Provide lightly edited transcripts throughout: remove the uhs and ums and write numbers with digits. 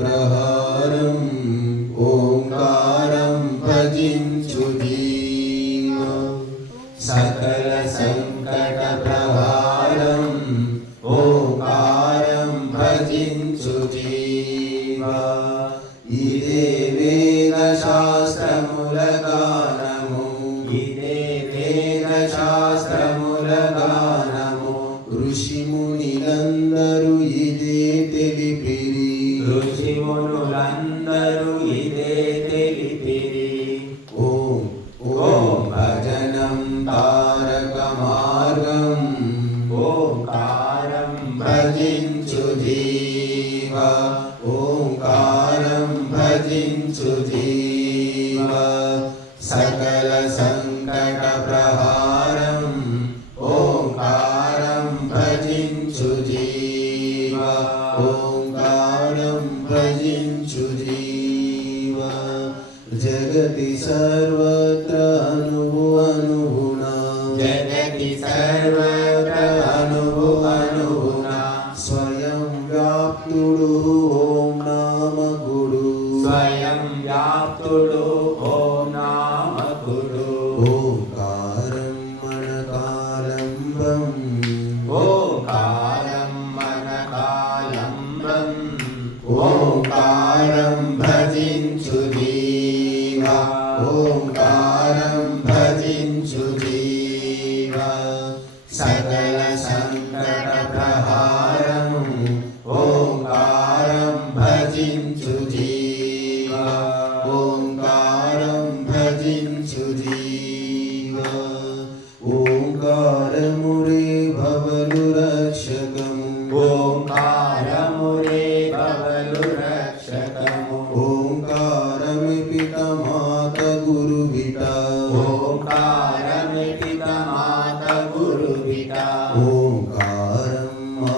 ప్రహారం ఓంకారం భజించు జీవ సకల సంకట ప్రహారం ఓంకారం భజించు జీవ ఇదే వేద శాస్త్రముల గానము ఇదే వేద శాస్త్రముల గానము ఋషి మునిలందరూ ఇదే తెలిపిరి ఋషి మునులందరూ ఇదే తెలిపిరి ఓం ఓం భజనం తారక మార్గం ఓంకారం భజించు జీవ ఓంకారం భజించు జీవ సకల సంకట ప్రహారం ఓంకారం భజించు జీవ ఓంకారం భజించు జీవ జగతి సర్వత్ర అణువు అణువునా జగతి సర్వత్ర అణువు అణువునా స్వయం వ్యాప్తుడు ఓం నామకుడు స్వయం వ్యాప్తుడు ఓం నామకుడు ఓంకారం మనకాలంబం ఓంకారం మనకాలంబం ఓంకారం భజించు జీవ ఓంకారం భజించు జీవ సకల సంకట ప్రహారం ఓంకారం భజించు జీవ ఓంకారం భజించు జీవ ఓంకారము రే భవలు రక్షకము ఓంకారము రే భవలు రక్షకము ఓంకారమి పితమాత గురు విట ఓంకారమి పితమాత గురు విట ఓంకారం మా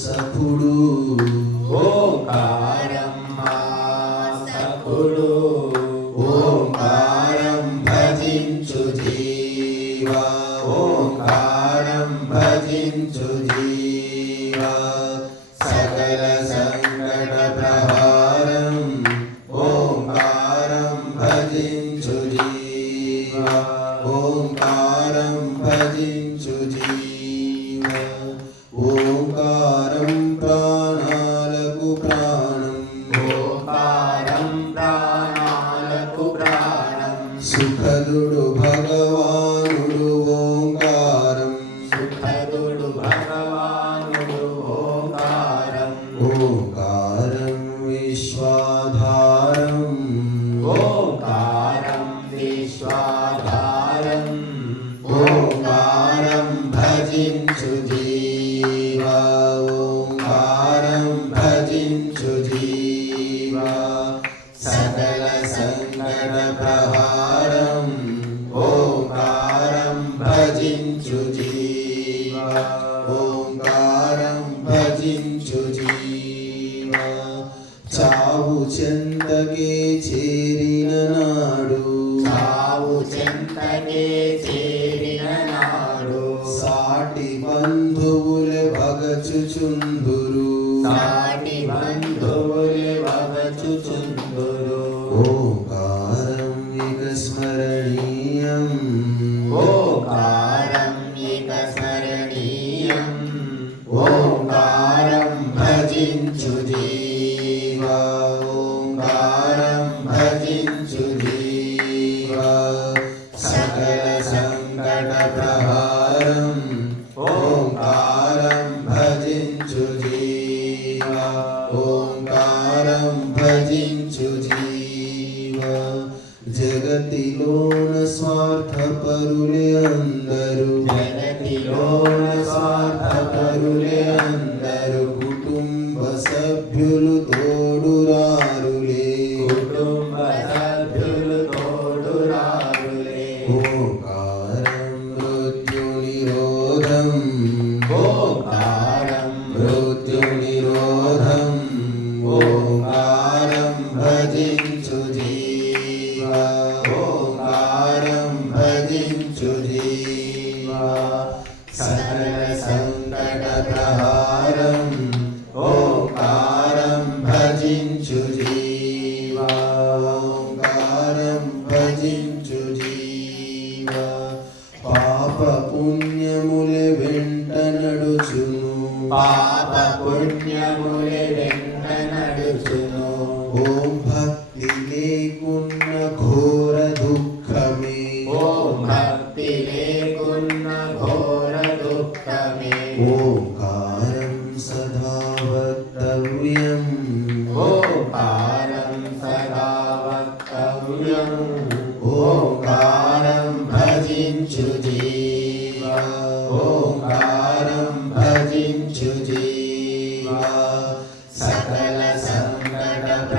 సఖుడు ఓంకారం మా సఖుడు ఓంకారం భజించు జీవ ఓంకారం భజించు జీవ సకల సంకట ప్రహారం ఓంకారం భజించు జీవ ఓంకారం భజించు జీవ ఓంకారం ప్రాణాలకు ప్రాణం ఓంకారం ప్రాణాలకు ప్రాణం సుఖదుడు భగవానుడు ఓంకారం సుఖదుడు భగవానుడు ఓంకారం ఓంకారం విశ్వాధారం ఓంకారం విశ్వాధారం ఓంకారం భజించు జీవ ఓంకారం భజించు జీవ సకల సంకట ప్రహారం ఓంకారం భజించు జీవ ఓంకారం భజించు జీవ చావు చెంతకే చేరిన నాడు చావు చెంతకే చేరిన నాడు సాటి బంధువులు భగచుచుందురు సాటి బంధువులు వగచుచుందురు ఓంకారం ఇక స్మరణీయం ఓంకారం ఇక స్మరణీయం ఓంకారం భజించు జీవ ఓంకారం భజించు జీవ సకల సంకట ప్రహారం ఓంకారం భజించు జీవ ఓంకారం భజించు జీవ జగతిలోన స్వార్థపరులే అందరు జగతిలోన స్వార్థపరులే అందరు కుటుంబ సభ్యులు తోడురారులే కుటుంబ సభ్యులు తోడురారులే ఓంకారం మృత్యు నిరోధం ఓంకారం మృత్యు నిరోధం ఓంకారం భజించు జీవ ఓంకారం భజించు జీవ సకల సంకట ప్రహారం ఓంకారం భజించు వక్తవ్యం ఓంకారం సదా వక్తవ్యం ఓంకారం భజించు జీవా ఓంకారం భజించు జీవా సకల సంకట